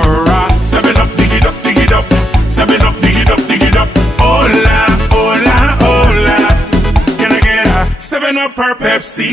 Or a 7-Up, dig it up, dig it up. 7-Up, dig it up, dig it up. Hola, hola, hola. Can I get a 7-Up or Pepsi?